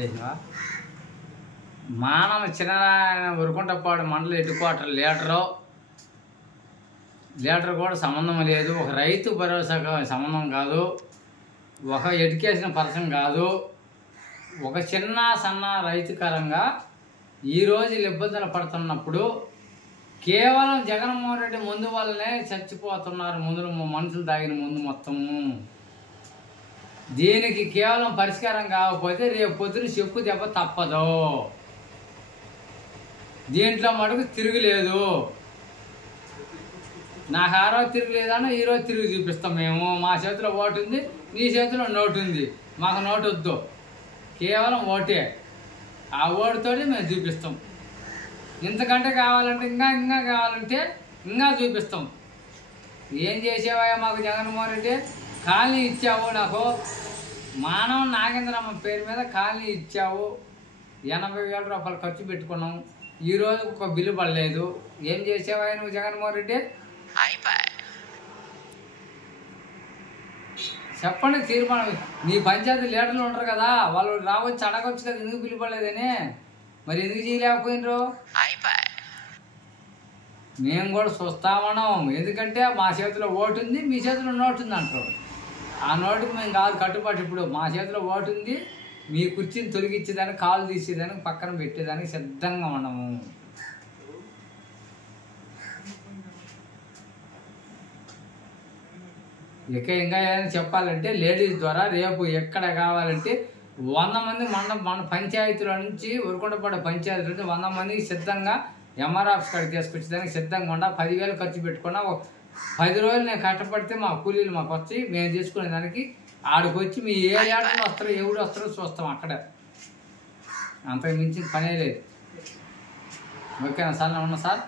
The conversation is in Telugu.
చేసినవా మానవ చిన్న ఉరుకుంటపాడు మండలం హెడ్ లీటర్ కూడా సంబంధం లేదు. ఒక రైతు భరోసా సంబంధం కాదు, ఒక ఎడ్యుకేషన్ పర్సన్ కాదు, ఒక చిన్న సన్న రైతుకరంగా ఈరోజు ఇబ్బందులు పడుతున్నప్పుడు కేవలం జగన్మోహన్ రెడ్డి ముందు వల్లనే చచ్చిపోతున్నారు మనుషులు తాగిన ముందు మొత్తము. దీనికి కేవలం పరిష్కారం కాకపోతే రేపు పొద్దున చెప్పు దెబ్బ తప్పదు. దీంట్లో మటుకు తిరుగులేదు. నాకు ఆ రోజు తిరుగులేదన్నా ఈరోజు తిరిగి చూపిస్తాం మేము. మా చేతిలో ఓటు ఉంది, నీ చేతిలో నోటు ఉంది. మాకు నోటు వద్దు, కేవలం ఓటే. ఆ ఓటుతో మేము చూపిస్తాం. ఇంతకంటే కావాలంటే ఇంకా కావాలంటే ఇంకా చూపిస్తాం. ఏం చేసేవా మాకు జగన్మోహన్ రెడ్డి? కాలనీ ఇచ్చావు, నాకు మానవ నాగేంద్రమ్మ పేరు మీద కాలనీ ఇచ్చావు. 80,000 రూపాయలు ఖర్చు పెట్టుకున్నాం. ఈరోజు ఒక బిల్లు పడలేదు. ఏం చేసేవా నువ్వు జగన్మోహన్ రెడ్డి? చెప్పండి తీర్మానం. నీ పంచాయతీ లీడర్లు ఉంటారు కదా, వాళ్ళు రావచ్చు అడగవచ్చు కదా ఎందుకు బిల్లు పడలేదని. మరి ఎందుకు చేయలేకపోయినరు? మేము కూడా చూస్తామన్నాం. ఎందుకంటే మా చేతిలో ఓటు ఉంది, మీ చేతిలో నోటు ఉంది అంటారు. ఆ నోటుకు మేము కాదు కట్టుబాటు. ఇప్పుడు మా చేతిలో ఓటు ఉంది, మీ కుర్చీని తొలగించేదానికి, కాలు తీసేదానికి, పక్కన పెట్టేదానికి సిద్ధంగా ఉన్నాము. ఇంకా ఏదైనా చెప్పాలంటే లేడీస్ ద్వారా రేపు ఎక్కడ కావాలంటే 100 మంది మన పంచాయతీల నుంచి ఉరుకుంటపాడు పంచాయతీ నుంచి 100 మందికి సిద్ధంగా ఎంఆర్ ఆఫీస్ కాడికి తీసుకొచ్చేదానికి సిద్ధంగా ఉండా. 10,000 ఖర్చు పెట్టుకున్నా 10 రోజులు నేను కష్టపడితే మా కూలీలు మాకు వచ్చి మేము తీసుకునే దానికి ఆడికి వచ్చి మీ ఏ ఏడాది వస్తారో ఎవడు వస్తారో చూస్తాం. అక్కడే అంతకు మించిన పనే లేదు. ఓకేనా సార్? ఉన్నా సార్.